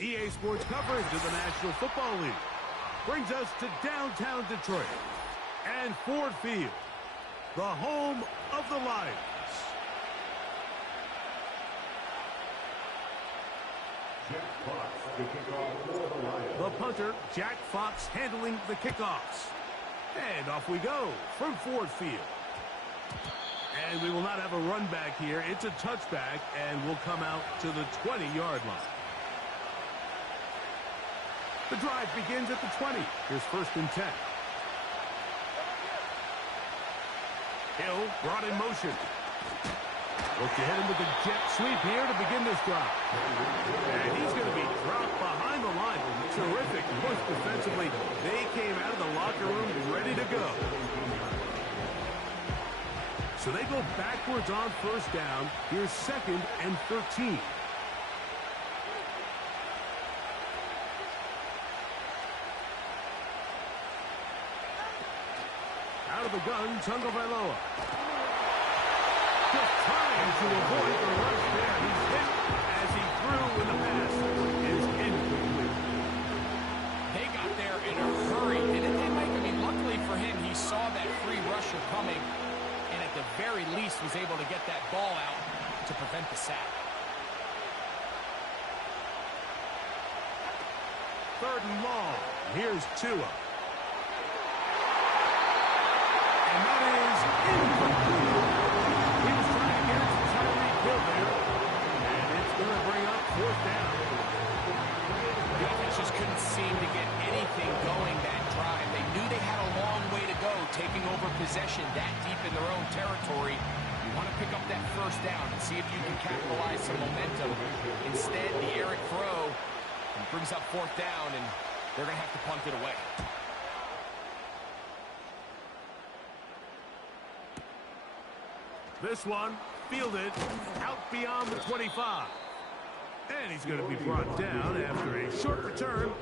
EA Sports coverage of the National Football League brings us to downtown Detroit and Ford Field, the home of the Lions. The punter, Jack Fox, handling the kickoffs. And off we go from Ford Field. And we will not have a run back here. It's a touchback, and will come out to the 20-yard line. The drive begins at the 20. Here's 1st and 10. Hill brought in motion. Look to hit him with a jet sweep here to begin this drive. And he's going to be dropped behind the line. Terrific push defensively. They came out of the locker room ready to go. So they go backwards on 1st down. Here's 2nd and 13. Out of the gun, Tagovailoa. Just trying to avoid the rush there. He's hit as he threw when the pass is incomplete. They got there in a hurry, and Mike, I mean, luckily for him, he saw that free rusher coming, and at the very least was able to get that ball out to prevent the sack. 3rd and long. Here's Tua. And that is incomplete. He was trying to get it to Tyreek Hill there. And it's going to bring up 4th down. The offense just couldn't seem to get anything going that drive. They knew they had a long way to go, taking over possession that deep in their own territory. You want to pick up that 1st down and see if you can capitalize some momentum. Instead, the errant throw brings up 4th down, and they're going to have to punt it away. This one fielded out beyond the 25. And he's going to be brought down after a short return.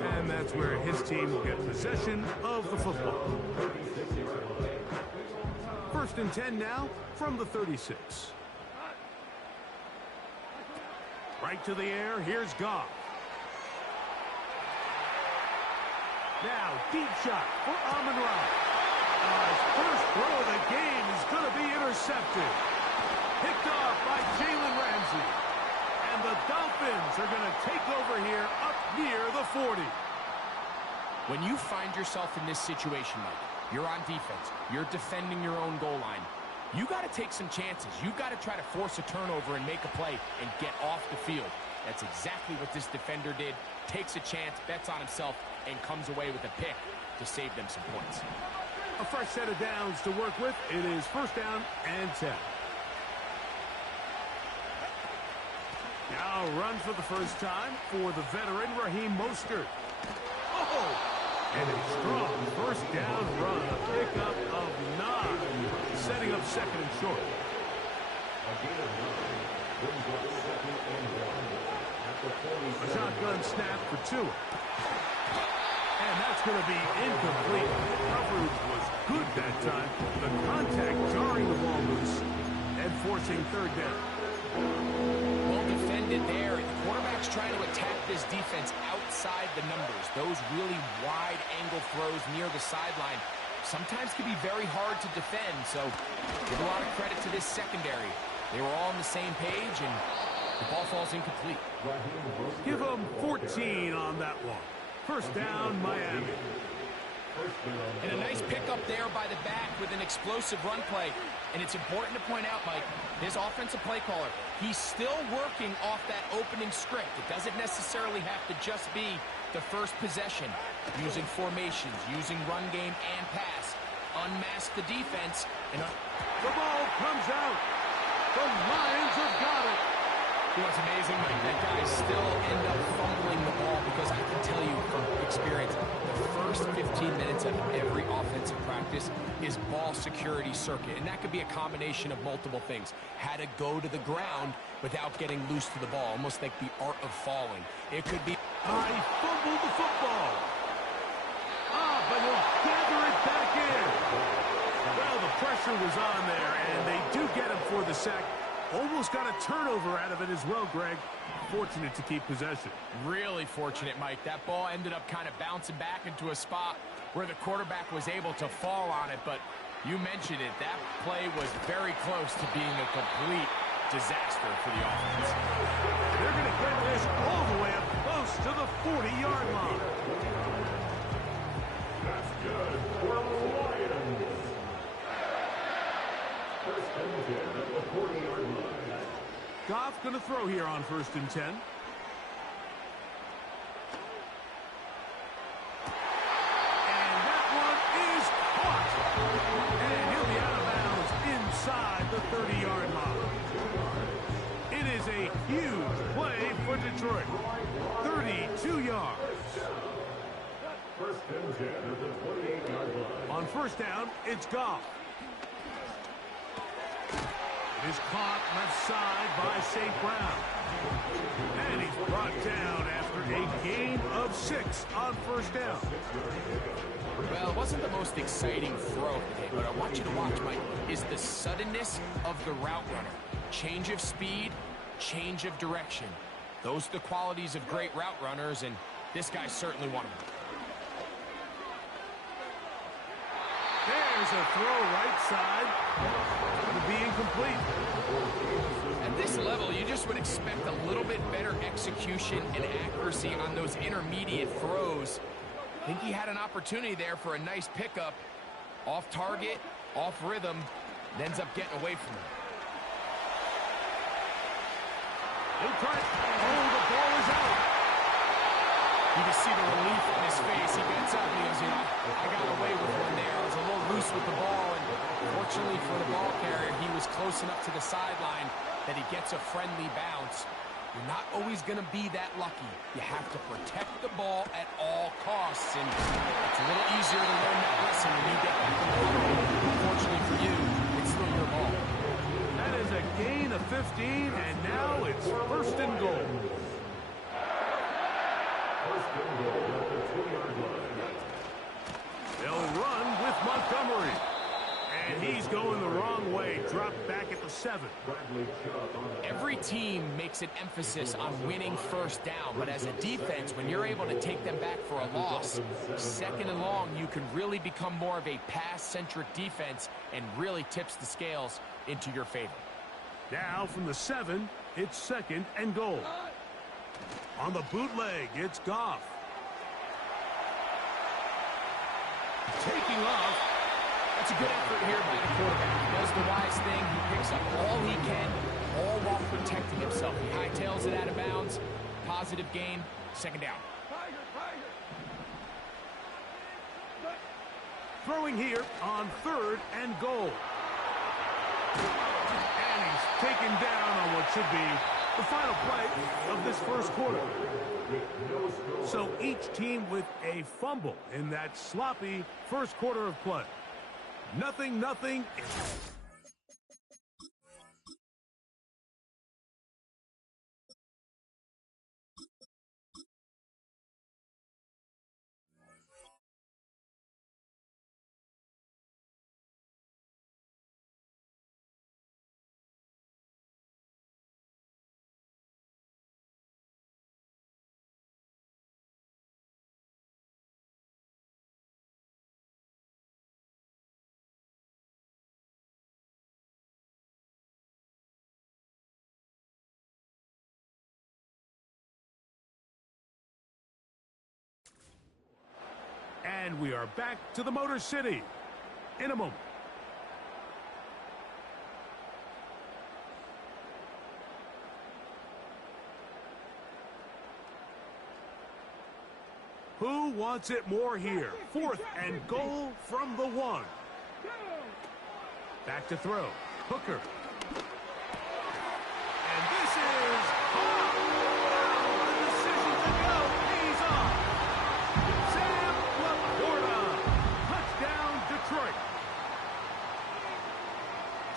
And that's where his team will get possession of the football. 1st and 10 now from the 36. Right to the air. Here's Goff. Now, deep shot for Amon-Ra. His first throw of the game is going to be intercepted. Picked off by Jalen Ramsey. And the Dolphins are going to take over here up near the 40. When you find yourself in this situation, Mike, you're on defense, you're defending your own goal line, you got to take some chances. You got to try to force a turnover and make a play and get off the field. That's exactly what this defender did. Takes a chance, bets on himself, and comes away with a pick to save them some points. A fresh set of downs to work with. It is 1st down and 10. Now run for the first time for the veteran Raheem Mostert. Oh! And a strong 1st down run. A pickup of 9. Setting up 2nd and short. A shotgun snap for Tua. And that's going to be incomplete. The coverage was good that time. The contact jarring the ball loose and forcing 3rd down. Well defended there. The quarterback's trying to attack this defense outside the numbers. Those really wide angle throws near the sideline sometimes can be very hard to defend. So give a lot of credit to this secondary. They were all on the same page, and the ball falls incomplete. Give them 14 on that one. 1st down, Miami. And a nice pickup there by the back with an explosive run play. And it's important to point out, Mike, his offensive play caller, he's still working off that opening script. It doesn't necessarily have to just be the first possession. Using formations, using run game and pass. Unmask the defense. And the ball comes out. The Lions have got it. You know, it's amazing, Mike, that guys still end up fumbling the ball because I can tell you from experience, the first 15 minutes of every offensive practice is ball security circuit. And that could be a combination of multiple things. How to go to the ground without getting loose to the ball, almost like the art of falling. It could be... He fumbled the football. But he'll gather it back in. Well, the pressure was on there, and they do get him for the sack. Almost got a turnover out of it as well, Greg. fortunate to keep possession. Really fortunate, Mike. That ball ended up kind of bouncing back into a spot where the quarterback was able to fall on it, but you mentioned it. That play was very close to being a complete disaster for the offense. They're going to get this all the way up close to the 40-yard line. That's good for the Lions. First and 10 at the 40-yard line. Goff going to throw here on 1st and 10. And that one is caught. And he'll be out of bounds inside the 30-yard line. It is a huge play for Detroit. 32 yards. First and 10 at the 28-yard line. On 1st down, it's Goff. It is caught left side by St. Brown. And he's brought down after a gain of 6 on 1st down. Well, it wasn't the most exciting throw today, but I want you to watch, Mike, is the suddenness of the route runner. Change of speed, change of direction. Those are the qualities of great route runners, and this guy's certainly one of them. There's a throw right side. It'll be incomplete. At this level, you just would expect a little bit better execution and accuracy on those intermediate throws. I think he had an opportunity there for a nice pickup. Off target, off rhythm, and ends up getting away from him. He'll try it. Oh, the ball is out. You can see the relief on his face. He gets up and he goes, I got away with one there. I was a little loose with the ball, and fortunately for the ball carrier, he was close enough to the sideline that he gets a friendly bounce. You're not always going to be that lucky. You have to protect the ball at all costs, and it's a little easier to learn that lesson when you get back in the ball. Fortunately for you, it's still your ball. That is a gain of 15, and now it's 1st and goal. First and goal at the 2-yard line. They'll run with Montgomery. And he's going the wrong way. Dropped back at the 7. Every team makes an emphasis on winning 1st down, but as a defense, when you're able to take them back for a loss, 2nd and long, you can really become more of a pass-centric defense and really tips the scales into your favor. Now from the 7, it's 2nd and goal. On the bootleg, it's Goff. Taking off. That's a good effort here by the quarterback. He does the wise thing. He picks up all he can, all while protecting himself. He hightails it out of bounds. Positive gain. 2nd down. Throwing here on 3rd and goal. And he's taken down on what should be the final play of this 1st quarter. So each team with a fumble in that sloppy 1st quarter of play. Nothing. And we are back to the Motor City in a moment. Who wants it more here? 4th and goal from the 1. Back to throw. Hooker. And this is off. The decision to go pays off. Sam Laporta. Touchdown, Detroit.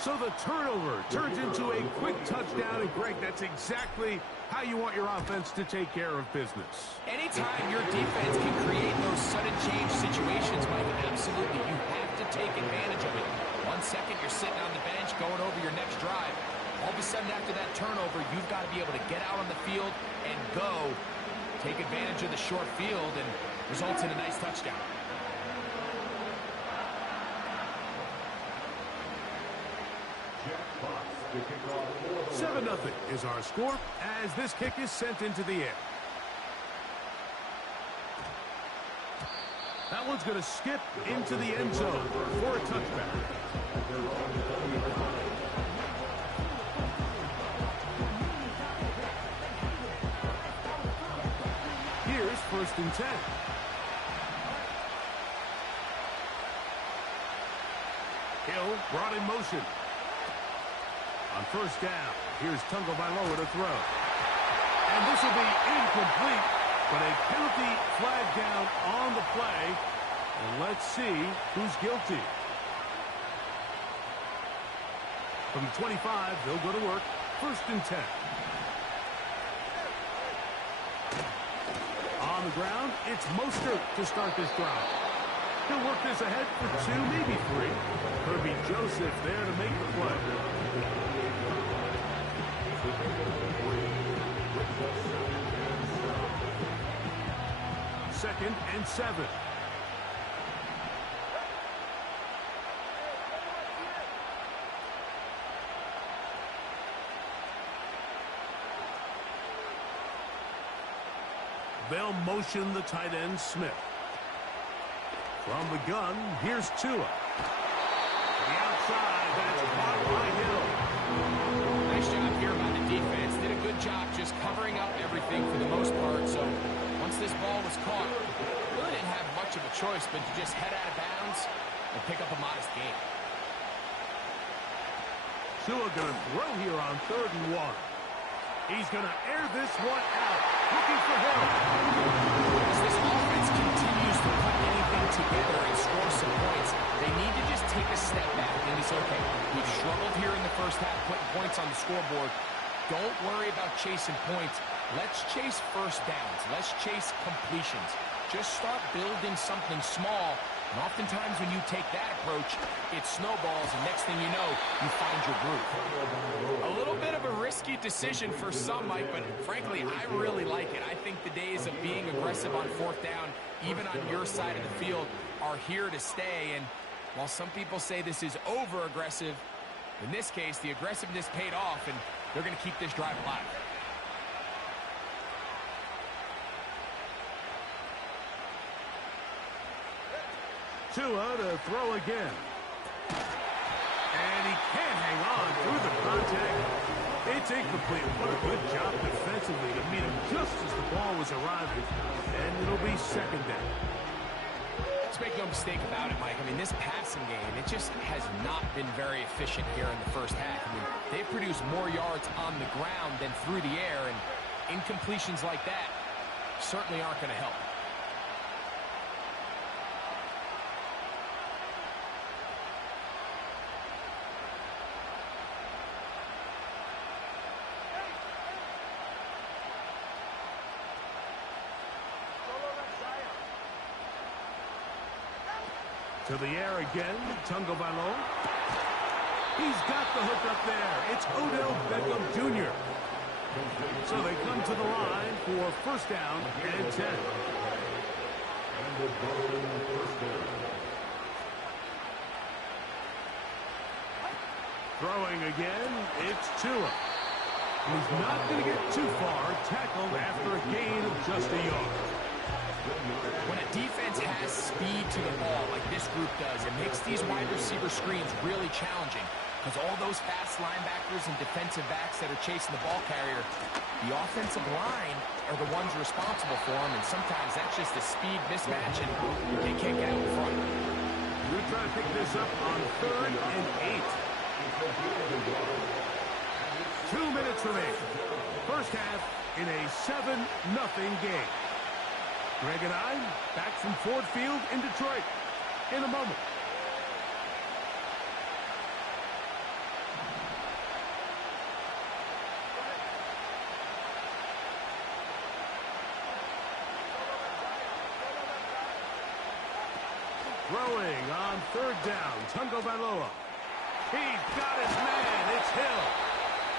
So the turnover turns into a quick touchdown. And Greg, that's exactly how you want your offense to take care of business. Anytime your defense can create those sudden change situations, Mike, absolutely, you have to take advantage of it. 1 second, you're sitting on the bench going over your next drive. All of a sudden, after that turnover, you've got to be able to get out on the field and go, take advantage of the short field, and results in a nice touchdown. 7-0 is our score as this kick is sent into the air. That one's going to skip into the end zone for a touchback. Here's 1st and 10. Hill brought in motion. On 1st down, here's Tagovailoa to throw. And this will be incomplete, but a penalty flag down on the play. And let's see who's guilty. From the 25, they'll go to work. 1st and 10. On the ground, it's Mostert to start this drive. He'll work this ahead for 2, maybe 3. Herbie Joseph there to make the play. 2nd and 7. They'll motion the tight end Smith. From the gun, here's Tua. The outside, that's caught by Hill. Nice job here by the defense. Did a good job just covering up everything for the most part. So once this ball was caught, really didn't have much of a choice but to just head out of bounds and pick up a modest gain. Tua going to throw here on 3rd and 1. He's going to air this one out. Looking for Hill. As this offense continues to put anything together and score some points, they need to just take a step back and say, okay, we've struggled here in the first half putting points on the scoreboard. Don't worry about chasing points. Let's chase 1st downs. Let's chase completions. Just start building something small. And oftentimes when you take that approach, it snowballs, and next thing you know, you find your groove. A little bit of a risky decision for some, Mike, but frankly, I really like it. I think the days of being aggressive on 4th down, even on your side of the field, are here to stay. And while some people say this is over-aggressive, in this case, the aggressiveness paid off, and they're going to keep this drive alive. Tua to throw again. And he can't hang on through the contact. It's incomplete. What a good job defensively to meet him just as the ball was arriving. And it'll be 2nd down. Let's make no mistake about it, Mike. I mean, this passing game, it just has not been very efficient here in the first half. I mean, they've produced more yards on the ground than through the air, and incompletions like that certainly aren't going to help. To the air again, Tagovailoa. He's got the hook up there. It's Odell Beckham Jr. So they come to the line for 1st down and 10. Throwing again, it's Tua. He's not going to get too far, tackled after a gain of just a yard. When a defense has speed to the ball like this group does, it makes these wide receiver screens really challenging because all those fast linebackers and defensive backs that are chasing the ball carrier, the offensive line are the ones responsible for them, and sometimes that's just a speed mismatch, and they can't get out in front. We're trying to pick this up on 3rd and 8. 2 minutes remaining. First half in a 7-0 game. Greg and I back from Ford Field in Detroit in a moment. Throwing on 3rd down, Tagovailoa. He's got his man. It's Hill.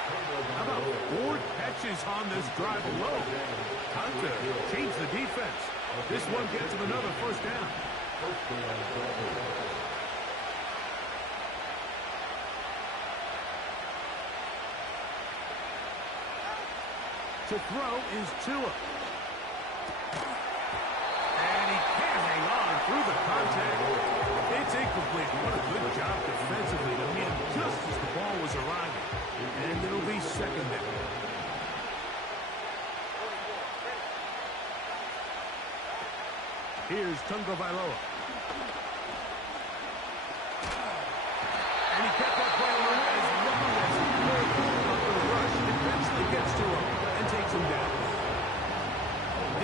How about 4 catches on this drive alone? Time to change the defense. This one gets him another first down. To throw is Tua. And he can't hang on through the contact. It's incomplete. What a good job defensively to him just as the ball was arriving. And it'll be second down. Here's Tunga Vailoa. And he kept that play alive as long as he could. But the rush eventually gets to him and takes him down.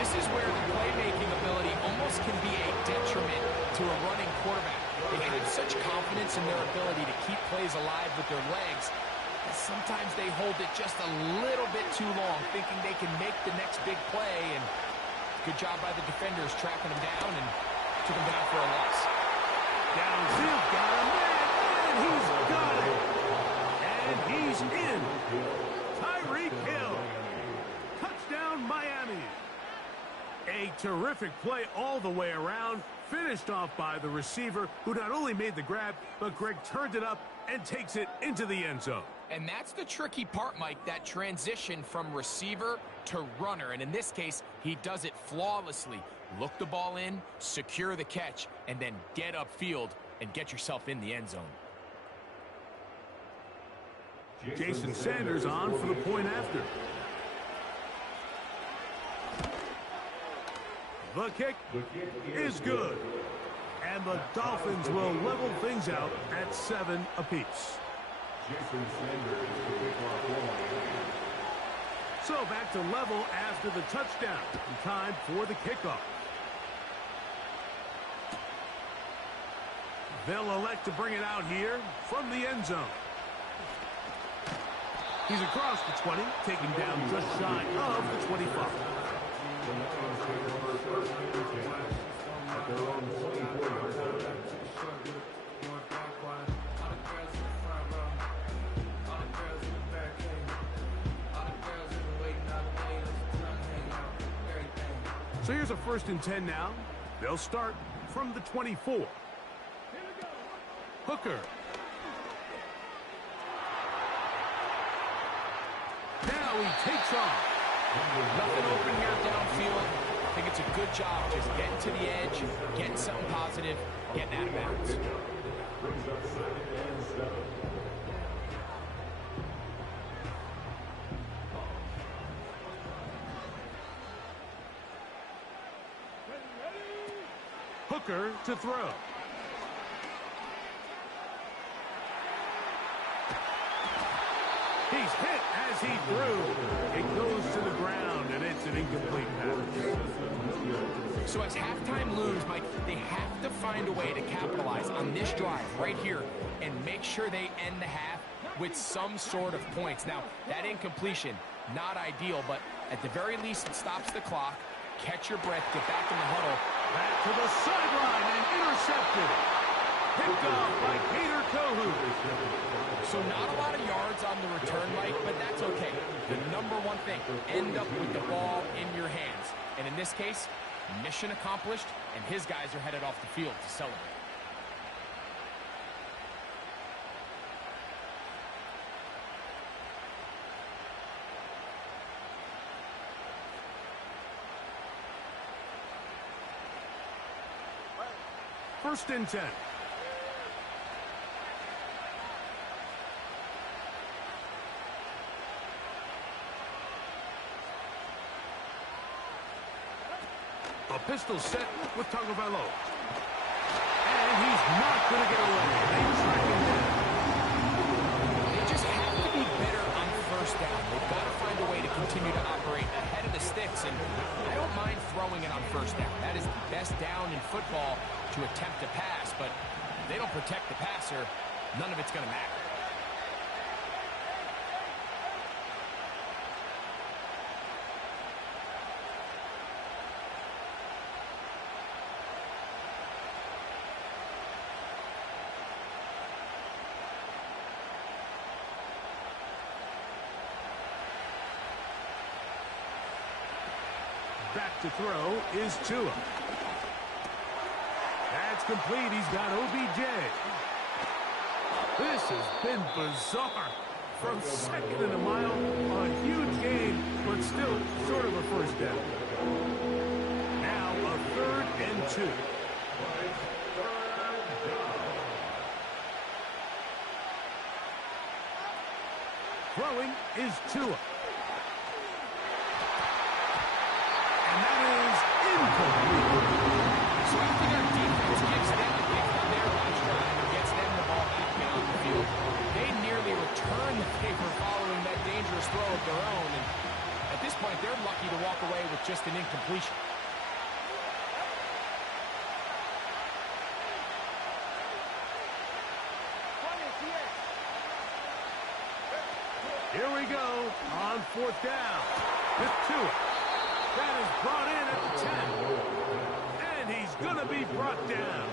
This is where the playmaking ability almost can be a detriment to a running quarterback. They have such confidence in their ability to keep plays alive with their legs that sometimes they hold it just a little bit too long, thinking they can make the next big play. And good job by the defenders tracking him down and took him down for a loss. Downfield, got him, and he's got it. And he's in. Tyreek Hill. Touchdown, Miami. A terrific play all the way around, finished off by the receiver, who not only made the grab, but Greg turned it up and takes it into the end zone. And that's the tricky part, Mike, that transition from receiver to runner. And in this case, he does it flawlessly. Look the ball in, secure the catch, and then get upfield and get yourself in the end zone. Jason Sanders on for the point after. The kick is good. And the Dolphins will level things out at 7 apiece. Jason Sanders to kick off one. So back to level after the touchdown. Time for the kickoff. They'll elect to bring it out here from the end zone. He's across the 20, taking down just shy of the 25. So here's a 1st and 10 now. They'll start from the 24. Hooker. Now he takes off. Nothing open here downfield. I think it's a good job just getting to the edge, getting something positive, getting out of bounds. Brings up 2nd and 7. Hooker to throw. He's hit as he threw. It goes to the ground, and it's an incomplete pass. So as halftime looms, Mike, they have to find a way to capitalize on this drive right here and make sure they end the half with some sort of points. Now, that incompletion, not ideal, but at the very least, it stops the clock. Catch your breath, get back in the huddle. Back to the sideline and intercepted. Picked off by Peter Kohu. So not a lot of yards on the return, Mike, but that's okay. The number one thing, end up with the ball in your hands. And in this case, mission accomplished, and his guys are headed off the field to celebrate. First and 10. A pistol set with Tagovailoa. And he's not going to get away. They track him down. They just have to be better on first down. They've got to find a way to continue to operate ahead of the sticks, and I don't mind throwing it on first down. That is the best down in football to attempt to pass, but if they don't protect the passer, none of it's going to matter. Back to throw is Tua. That's complete. He's got OBJ. This has been bizarre. From second and a mile, a huge gain, but still sort of a first down. Now a 3rd and 2. Throwing is Tua. And that is incomplete. So after their defense gives them the pick on their last drive and gets them the ball back down the field, they nearly return the favor following that dangerous throw of their own. And at this point, they're lucky to walk away with just an incompletion. Here we go on 4th down with Tua. That is brought in at the 10. And he's going to be brought down.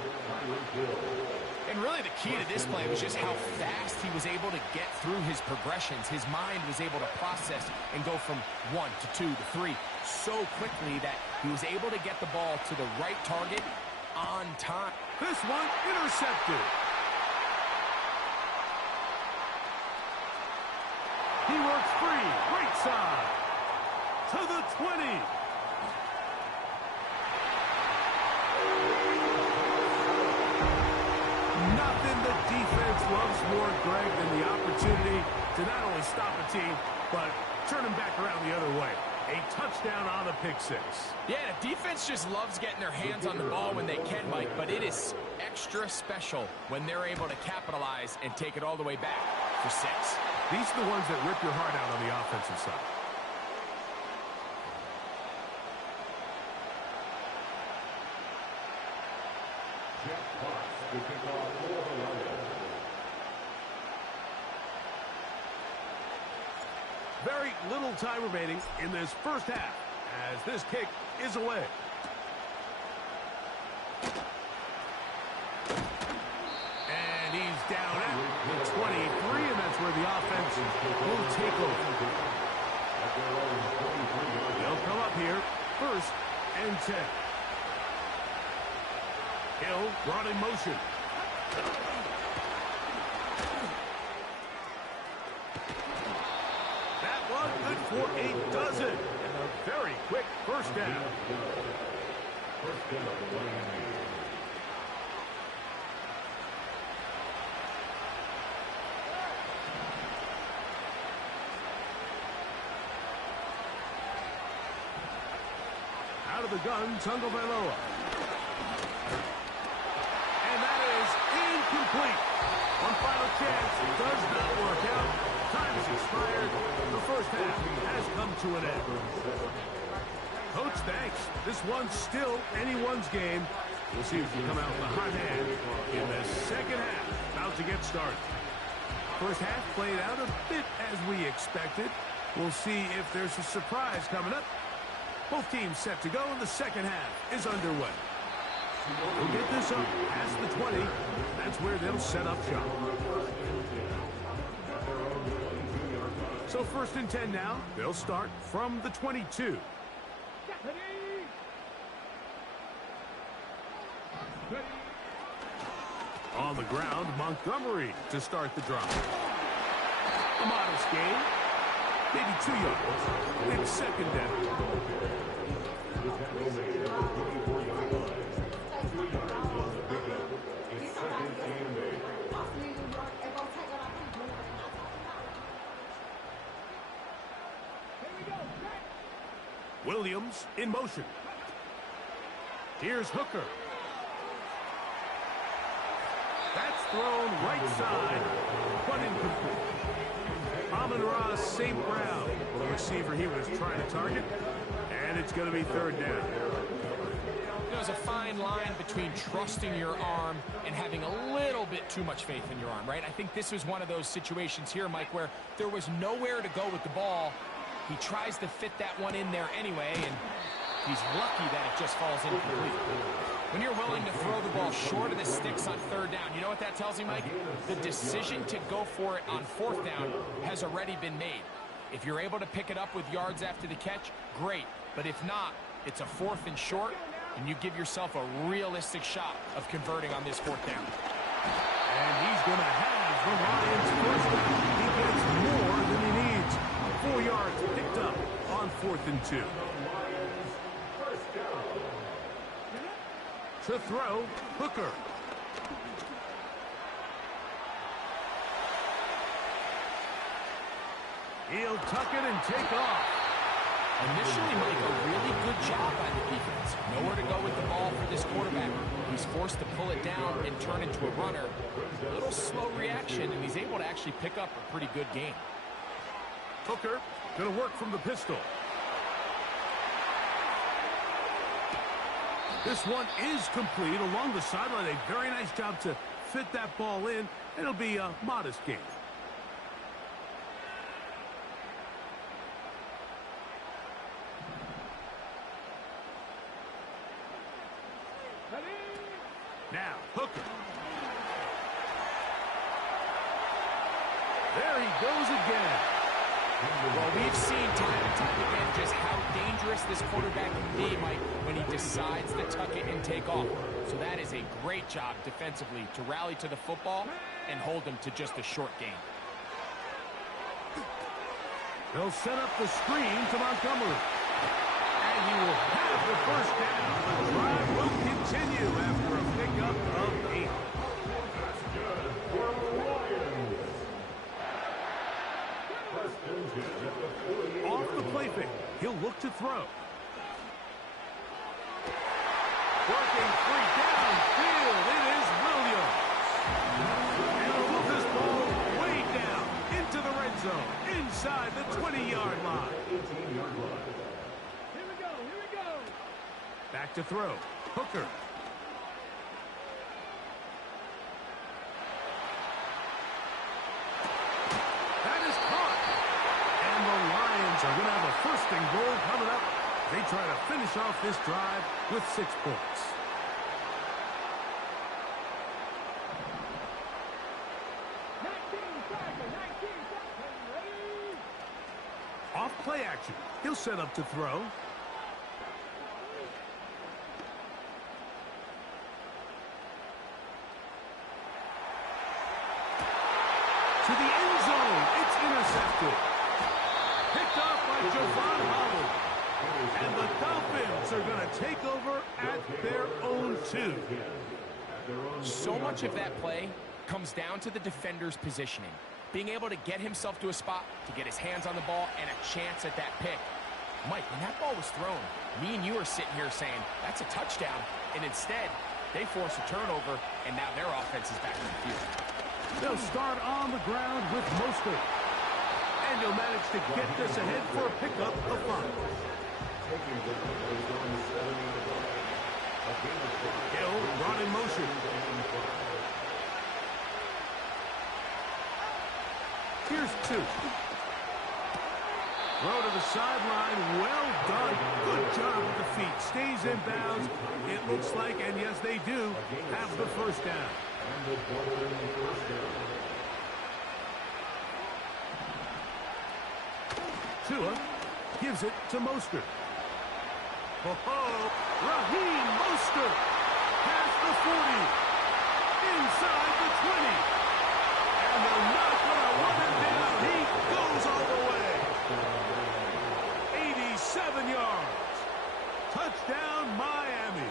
And really the key to this play was just how fast he was able to get through his progressions. His mind was able to process and go from 1 to 2 to 3 so quickly that he was able to get the ball to the right target on time. This one intercepted. He works free, right side, to the 20. Nothing the defense loves more, Greg, than the opportunity to not only stop a team, but turn them back around the other way. A touchdown on the pick six. Yeah, the defense just loves getting their hands on the ball when they can, Mike, but it is extra special when they're able to capitalize and take it all the way back for 6. These are the ones that rip your heart out on the offensive side. Very little time remaining in this first half as this kick is away. And he's down at the 23, and that's where the offense will take over. They'll come up here, 1st and 10. Hill brought in motion. That one good for a dozen. And a very quick first down. Out of the gun, Tagovailoa. And that is incomplete. One final chance. Does not work out. Time has expired. The first half has come to an end. Coach, thanks. This one's still anyone's game. We'll see if we come out with a hot hand in the second half. About to get started. First half played out a bit as we expected. We'll see if there's a surprise coming up. Both teams set to go, and the second half is underway. We'll get this up past the 20. That's where they'll set up shop. So 1st and 10 now. They'll start from the 22. On the ground, Montgomery to start the drive. A modest gain. Maybe 2 yards. It's second down. Williams in motion. Here's Hooker. That's thrown right side, but incomplete. Amon-Ra St. Brown, the receiver he was trying to target, and it's going to be 3rd down. There's a fine line between trusting your arm and having a little bit too much faith in your arm, right? I think this was one of those situations here, Mike, where there was nowhere to go with the ball. He tries to fit that one in there anyway, and he's lucky that it just falls incomplete. When you're willing to throw the ball short of the sticks on 3rd down, you know what that tells you, Mike? The decision to go for it on 4th down has already been made. If you're able to pick it up with yards after the catch, great. But if not, It's a 4th and short, and you give yourself a realistic shot of converting on this 4th down. And he's going to have the Lions first down. He gets more than he needs. 4 yards picked up on 4th and 2. To throw, Hooker. He'll tuck it and take off. Initially, Mike, a really good job by the defense. Nowhere to go with the ball for this quarterback. He's forced to pull it down and turn into a runner. A little slow reaction, and he's able to actually pick up a pretty good game. Hooker going to work from the pistol. This one is complete along the sideline. A very nice job to fit that ball in. It'll be a modest gain. Now, Hooker. There he goes again. Well, we've seen time and time again just how dangerous this quarterback can be, Mike, when he decides to tuck it and take off. So that is a great job defensively to rally to the football and hold him to just a short gain. They'll set up the screen to Montgomery. And he will have the first down. The drive will continue after a pickup of 8. Off the play fake. He'll look to throw. Working free downfield. It is Williams. And he'll move this ball way down into the red zone. Inside the 20-yard line. Here we go. Back to throw. Hooker. That is caught. And the Lions are going to have a first and goal coming up. They try to finish off this drive with 6 points. Off play action. He'll set up to throw. To the end zone. It's intercepted. Picked off by Javon Holland. And the Dolphins are going to take over at their own 2. So much of that play comes down to the defender's positioning. Being able to get himself to a spot, to get his hands on the ball, and a chance at that pick. Mike, when that ball was thrown, me and you are sitting here saying, that's a touchdown. And instead, they force a turnover, and now their offense is back in the field. They'll start on the ground with Mostert. And he'll manage to get this ahead for a pickup of 5. Hill brought in motion. Here's 2. Throw to the sideline. Well done. Good job with the feet. Stays in bounds. It looks like, and yes, they do, have the first down. Tua gives it to Mostert. Raheem Mostert past the 40, inside the 20, and they're not going to run him down. He goes all the way. 87 yards. Touchdown, Miami.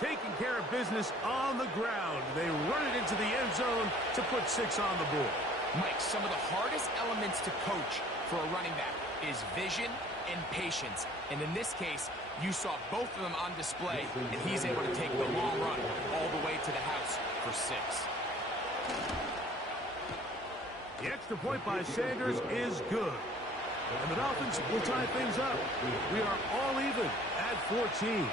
Taking care of business on the ground. They run it into the end zone to put 6 on the board. Mike, some of the hardest elements to coach for a running back is vision and patience. And in this case, you saw both of them on display, and he's able to take the long run all the way to the house for 6. The extra point by Sanders is good. And the Dolphins will tie things up. We are all even at 14.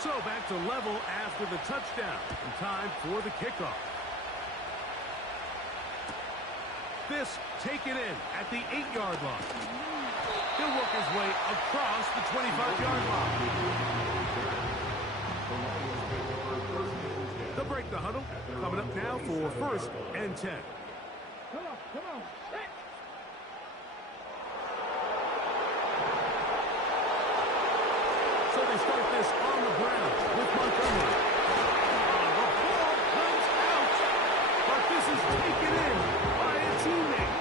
So back to level after the touchdown. And time for the kickoff. This taken in at the 8-yard line. He'll work his way across the 25-yard line. They'll break the huddle. Coming up now for 1st and 10. Come on. So they start this on the ground with Montgomery. The ball comes out, but this is taken in by a teammate.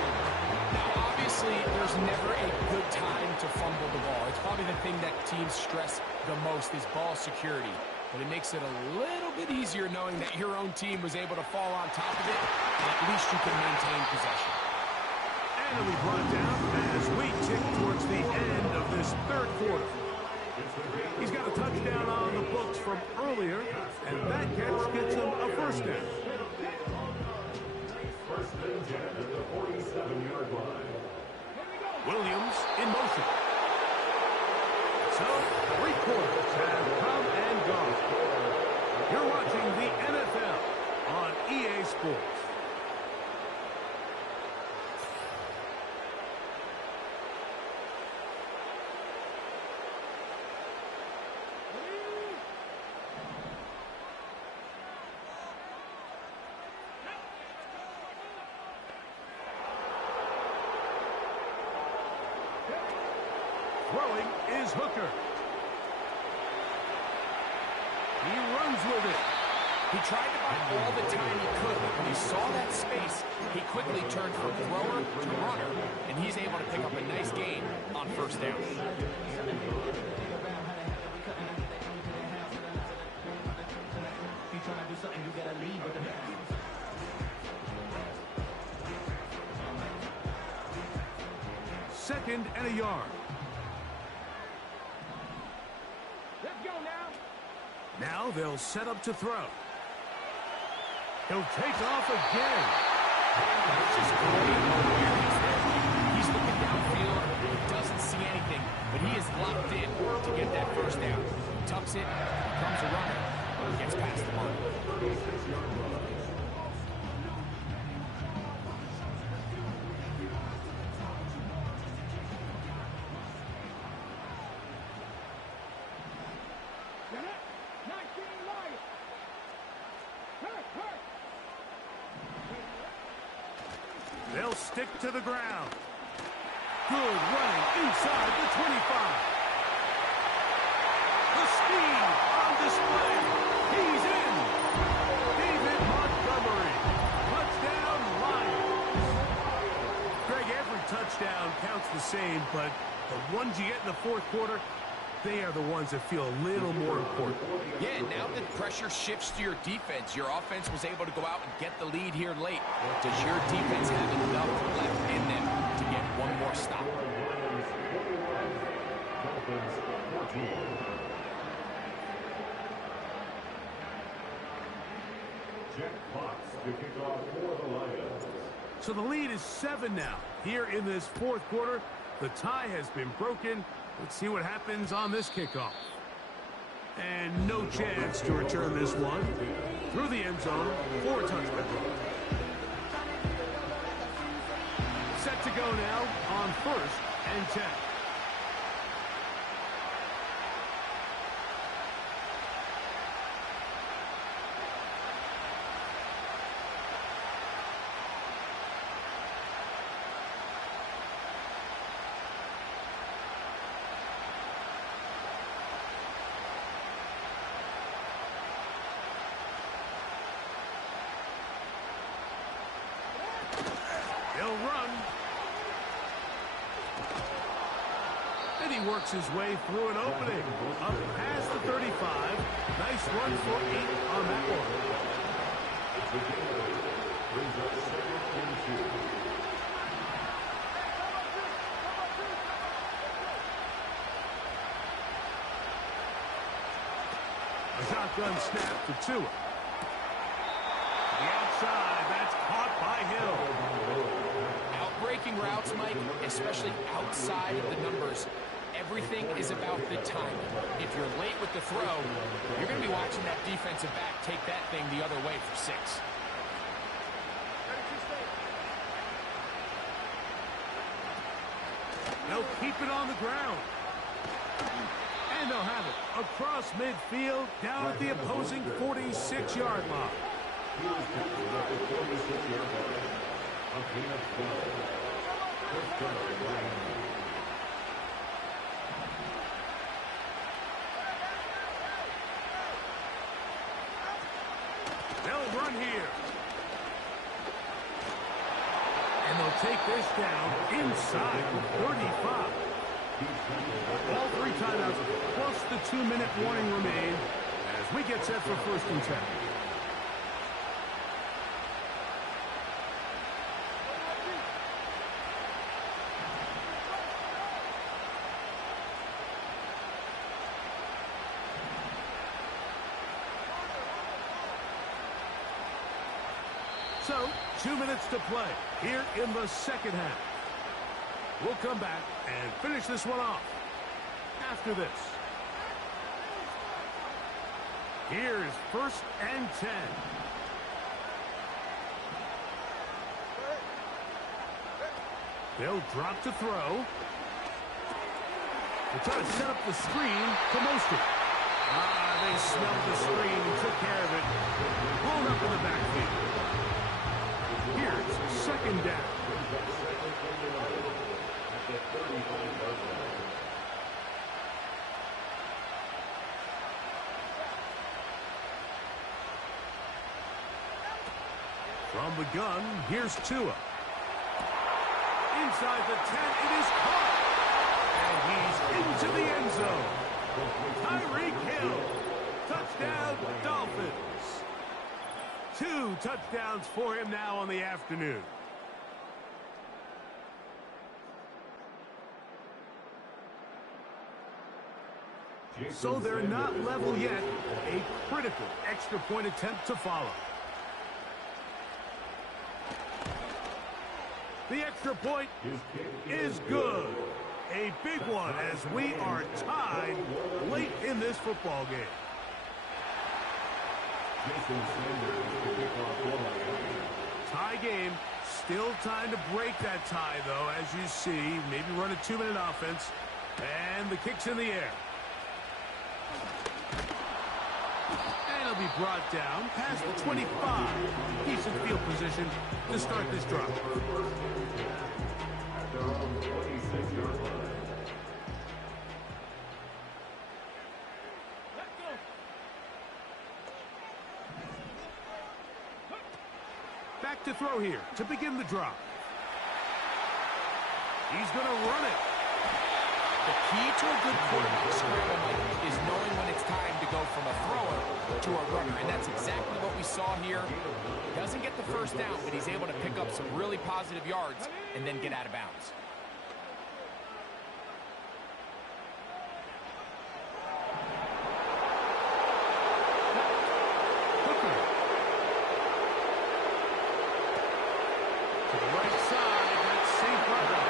Now, obviously, there's never a good time to fumble the ball. It's probably the thing that teams stress the most is ball security. But it makes it a little bit easier knowing that your own team was able to fall on top of it, and at least you can maintain possession. And it'll be brought down as we tick towards the end of this 3rd quarter. He's got a touchdown on the books from earlier, and that catch gets him a 1st down. 1st and 10 at the 47-yard line. Williams in motion. So, 3 quarters have come and gone. You're watching the NFL on EA Sports. Throwing is Hooker. He runs with it. He tried to buy all the time he could, but when he saw that space, he quickly turned from thrower to runner, and he's able to pick up a nice gain on 1st down. Second and a yard. Let's go now. Now they'll set up to throw. He'll take off again. That's just great awareness there. He's looking downfield, doesn't see anything, but he is locked in to get that 1st down. Tucks it, becomes a runner, gets past the mark. They'll stick to the ground. Good running inside the 25. The speed on display. He's in. David Montgomery. Touchdown, Lions. Greg, every touchdown counts the same, but the ones you get in the 4th quarter, they are the ones that feel a little more important. Yeah, now that pressure shifts to your defense, your offense was able to go out and get the lead here late. Does your defense have enough left in them to get one more stop? Jack Fox to kick off for the Lions. So the lead is 7 now. Here in this 4th quarter, the tie has been broken. Let's see what happens on this kickoff. And no chance to return this one. Through the end zone for a touchdown. Set to go now on 1st and 10. He'll run. And he works his way through an opening. Up past the 35. Nice run for 8 on that one. A shotgun snap for Tua. The outside, that's caught by Hill. Outbreaking routes, Mike, especially outside of the numbers, everything is about the timing. If you're late with the throw, you're going to be watching that defensive back take that thing the other way for 6. They'll keep it on the ground. And they'll have it across midfield, down at the opposing 46-yard line. He was captured at the 46-yard line. A gain of 12. First down, Miami. They'll run here. And they'll take this down inside the 35. All 3 timeouts plus the 2-minute warning remain as we get set for 1st and 10. So, 2 minutes to play here in the second half. We'll come back and finish this one off after this. Here's 1st and 10. They'll drop to throw. They'll try to set up the screen to Mostert. They smelled the screen and took care of it. Pulled up in the backfield. Here's 2nd down. From the gun, here's Tua. Inside the 10, it is caught. And he's into the end zone. Tyreek Hill. Touchdown, Dolphins. 2 touchdowns for him now on the afternoon. So they're not level yet. A critical extra point attempt to follow. The extra point is good. A big one as we are tied late in this football game. Tie game. Still time to break that tie, though, as you see. Maybe run a 2-minute offense. And the kick's in the air. And it'll be brought down past the 25. Decent field position to start this drive. At their own 26-yard line. Back to throw here to begin the drop. He's going to run it. The key to a good quarterback scramble, Mike, is knowing when it's time to go from a thrower to a runner, and that's exactly what we saw here. Doesn't get the first down, but he's able to pick up some really positive yards and then get out of bounds. To the right side, that's safe runner.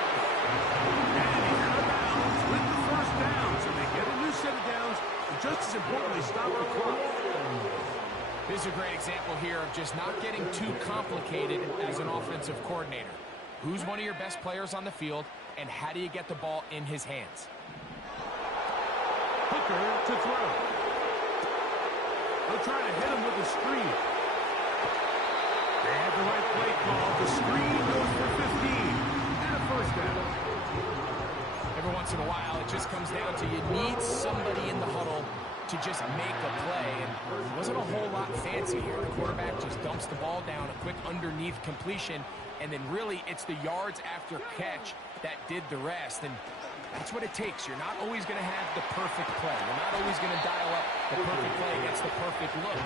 And he's out of bounds with the first down. So they get a new set of downs, and just as importantly, stop the clock. This is a great example here of just not getting too complicated as an offensive coordinator. Who's one of your best players on the field, and how do you get the ball in his hands? Hooker to throw. They'll try to hit him with a screen. They have the right play call. The screen goes for 15. And a first down. Every once in a while, it just comes down to you need somebody in the huddle to just make a play. And it wasn't a whole lot fancy here. The quarterback just dumps the ball down, a quick underneath completion, and then really it's the yards after catch that did the rest. And that's what it takes. You're not always going to have the perfect play. You're not always going to dial up the perfect play against the perfect look.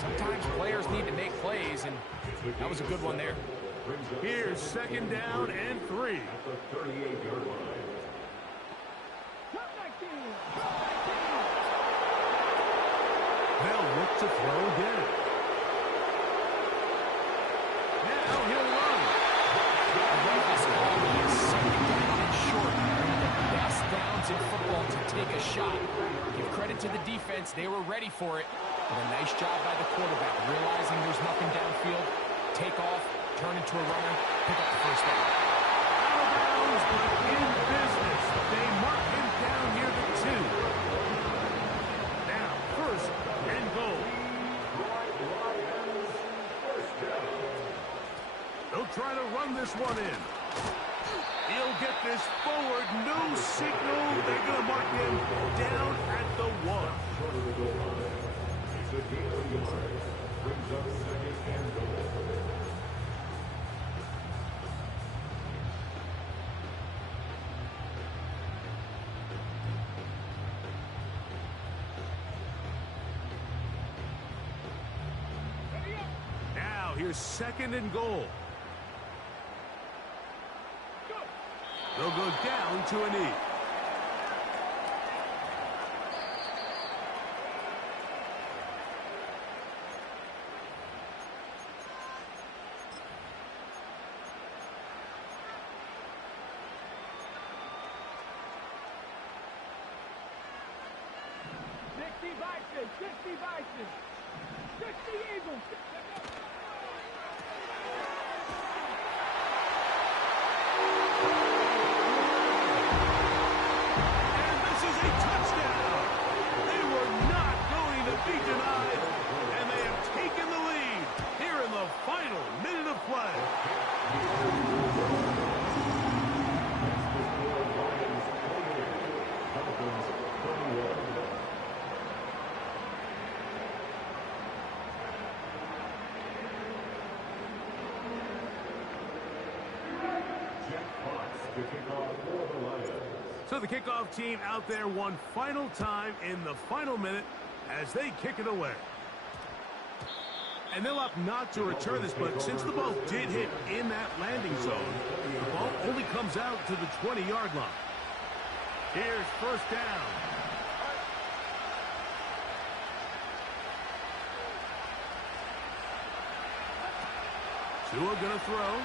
Sometimes players need to make plays, and that was a good one there. Here's 2nd down and 3. At the 38-yard line. They'll look to throw again. Now he'll run. I love this call. He's 2nd down and short. One of the best downs in football to take a shot. Give credit to the defense. They were ready for it. But a nice job by the quarterback, realizing there's nothing downfield. Take off, turn into a runner, pick up the first down. Out of bounds, but in business. bring this one in. He'll get this forward. No signal. They're going to mark him down at the 1. Short of the goal line. It's a gain of yards. Brings up second and goal. Now here's second and goal. They'll go down to a knee. Devices, 60 devices, 60 Eagles. And this is a touchdown. They were not going to be denied, and they have taken the lead here in the final minute of play. So the kickoff team out there one final time in the final minute as they kick it away. And they'll opt not to return this, but since the ball did hit in that landing zone, the ball only comes out to the 20-yard line. Here's first down. Tua gonna throw.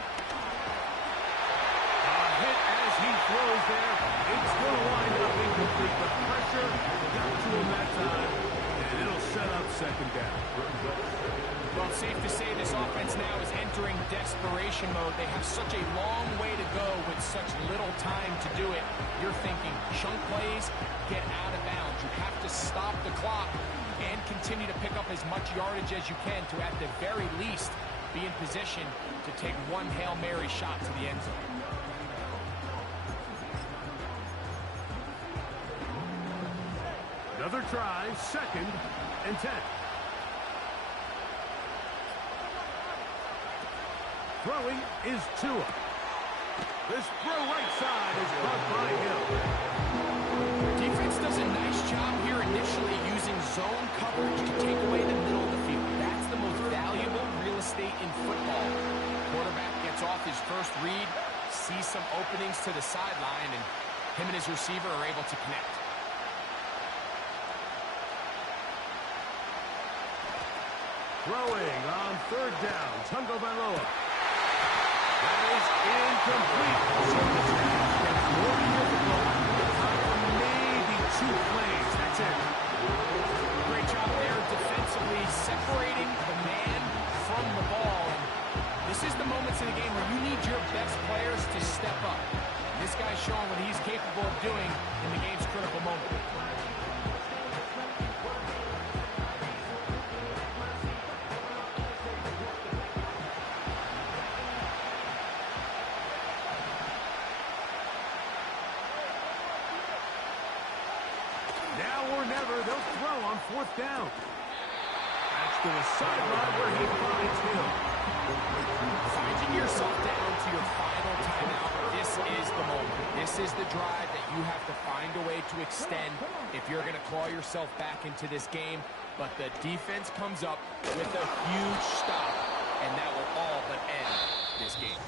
Hit as he throws there. It's going to wind up incomplete, but pressure got to him that time, and it'll set up second down. Well, it's safe to say this offense now is entering desperation mode. They have such a long way to go with such little time to do it. You're thinking chunk plays, get out of bounds. You have to stop the clock and continue to pick up as much yardage as you can to, at the very least, be in position to take one Hail Mary shot to the end zone. Another try, second and 10. Throwing is Tua. This throw right side is caught by Hill. Defense does a nice job here initially using zone coverage to take away the middle of the field. That's the most valuable real estate in football. Quarterback gets off his first read, sees some openings to the sideline, and him and his receiver are able to connect. Throwing on third down, Tungo Bailoa. That is incomplete. So the task gets more difficult. Time for maybe 2 plays. That's it. Great job there defensively separating the man from the ball. And this is the moments in the game where you need your best players to step up. This guy's showing what he's capable of doing in the game's critical moment. They'll throw on fourth down. That's to the sideline where he finds Hill. Finding yourself down to your final timeout, this is the moment. This is the drive that you have to find a way to extend if you're going to claw yourself back into this game. But the defense comes up with a huge stop, and that will all but end this game.